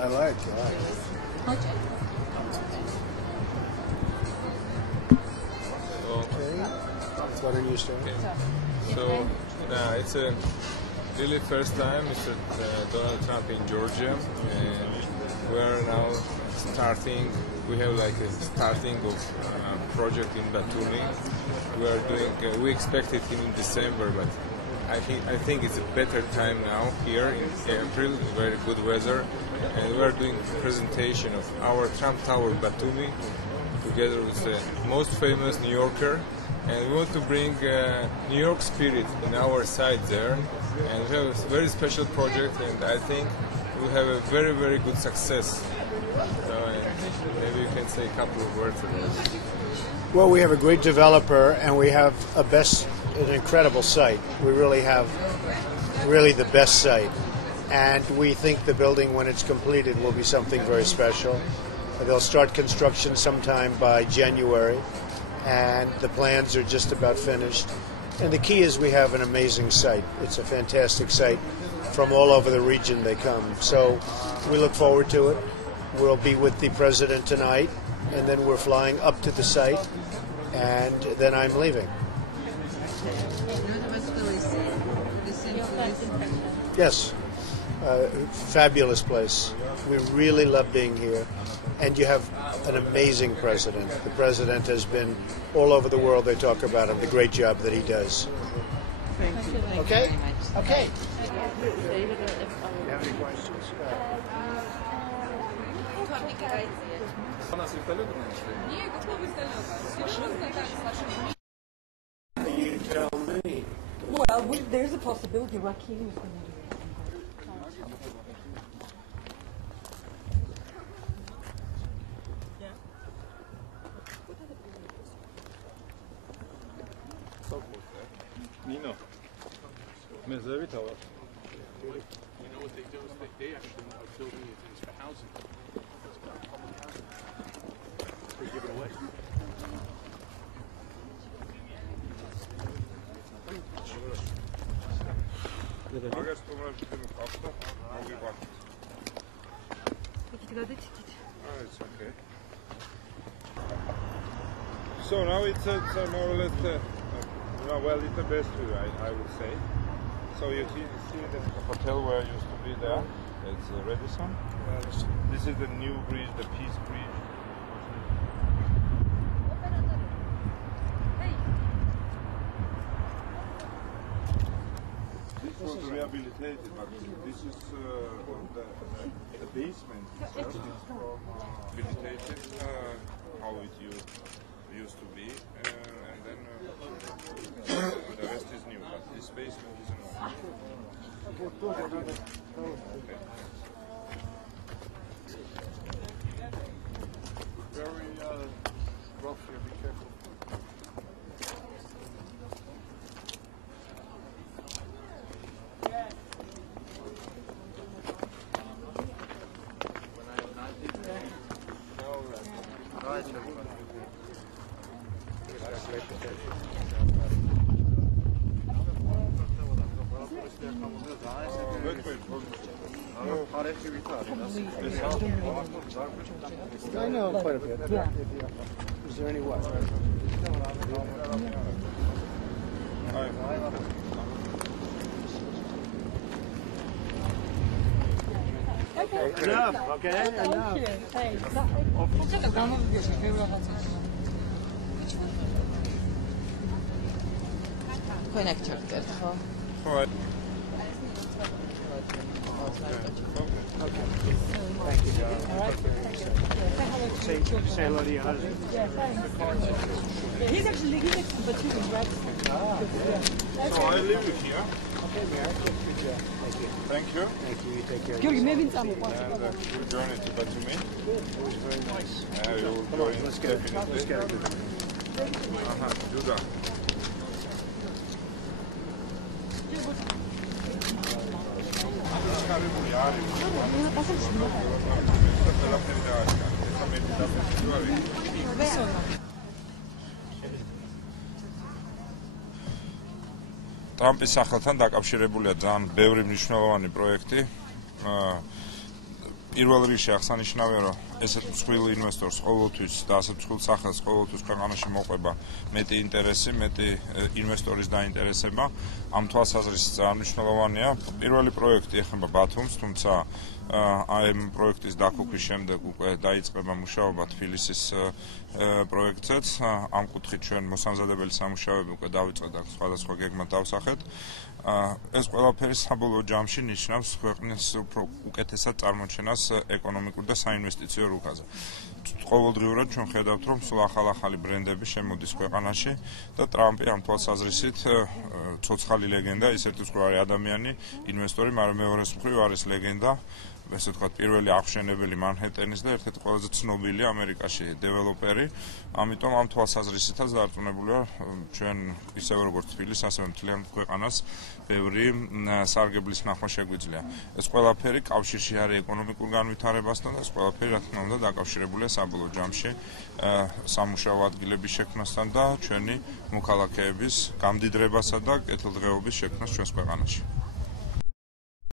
I like. What are you saying? So it's a really first time Mr. Donald Trump in Georgia, and we are now starting. We have like a starting of project in Batumi. We are doing. We expected him in December, but I think it's a better time now here in April. Very good weather, and we are doing presentation of our Trump Tower Batumi together with the most famous New Yorker. And we want to bring New York spirit in our side there, and we have a very special project, and I think we have a very, very good success. So maybe you can say a couple of words about it. Well, we have a great developer, and we have an incredible site. We really have the best site, and we think the building, when it's completed, will be something very special. They'll start construction sometime by January. And the plans are just about finished. And the key is we have an amazing site. It's a fantastic site. From all over the region they come. So we look forward to it. We'll be with the president tonight, and then we're flying up to the site, and then I'm leaving. Yes, fabulous place. We really love being here. And you have an amazing president. The president has been all over the world. They talk about him, the great job that he does. Thank you. Okay? Okay. Do you have any questions? You tell me. Well, there's a possibility Rakim is going to do it. Nino, Mezzevi Tower. You know what they do is they actually are building these things for housing. They give it away. It's okay. So now it's more or less well, it's the best view, I would say. So you see the hotel where I used to be there. It's Radisson. This is the new bridge, the Peace Bridge. This was rehabilitated, but this is the basement. It's rehabilitated, how it used to be, and then the rest is new, but this basement is okay. Very rough here, be careful. I know quite a bit. Yeah. Is there any what? Enough, okay? Enough. Connector there. All right. Okay. Thank you, John. All right. Say hello to your husband. Yeah, thanks. Yeah, he's actually but he's in Braxton. So I live here. Okay, Mary. Good job. Thank you. Thank you. Thank you. You take care. Georgi, maybe it's on the And your journey to Batumi. Good. It was very nice. You will Come go on, in let's get it. definitely. Let's get it. Do that. ტრამპის სახელთან დაკავშირებულია ძალიან ბევრი მნიშვნელოვანი პროექტი. პირველ რიგში აღსანიშნავია, რომ ესეთ მსხვილ ინვესტორს ყოველთვის და ასეთ მსხვილ სახელს ყოველთვის ქვეყანაში მოყვება მეტი ინტერესი, მეტი ინვესტორის დაინტერესება. ამ თვალსაზრისით მნიშვნელოვანია. პირველი პროექტი ეხება ბათუმს, თუმცა ამ პროექტის დაქუქვის შემდეგ უკვე დაიწყება მუშაობა თბილისის პროექტზეც. ამ კუთხით ჩვენ მოსამზადებელი სამუშაოები უკვე დავიწყეთ და სხვადასხვა გეგმად დავსახეთ. ეს ყველაფერი საბოლოო ჯამში ნიშნავს ქვეყნის უფრო უკეთესად წარმოჩენას ეკონომიკურ და საინვესტიციო რუკაზე. ყოველდღიურად ჩვენ ხედავთ, რომ სულ ახალ-ახალი ბრენდები შემოდის ქვეყანაში და ტრამპი ამ თვალსაზრისით ცოცხალი ლეგენდა, ისეთი მყარი ადამიანი, ინვესტორი, მაგრამ მეორეს მხრივ არის ლეგენდა. ესე ვთქვათ, პირველი აღმშენებელი მანჰეტენის და ერთ-ერთი ყველაზე ცნობილი ამერიკაში დეველოპერი. ამიტომ ამ თვალსაზრისითაც დარწმუნებულია ჩვენ ისევე როგორც თბილისს, ასევე მთლიან ქვეყანას ბევრი სარგებლის ნახვა შეგვიძლია. ეს ყველაფერი კავშირში არის ეკონომიკურ განვითარებასთან და ეს ყველაფერი რა თქმა უნდა დაკავშირებულია საბოლოო ჯამში სამუშაო ადგილების შექმნასთან და ჩვენი მოქალაქეების გამდიდრებასა და კეთილდღეობის შექმნას ჩვენს ქვეყანაში.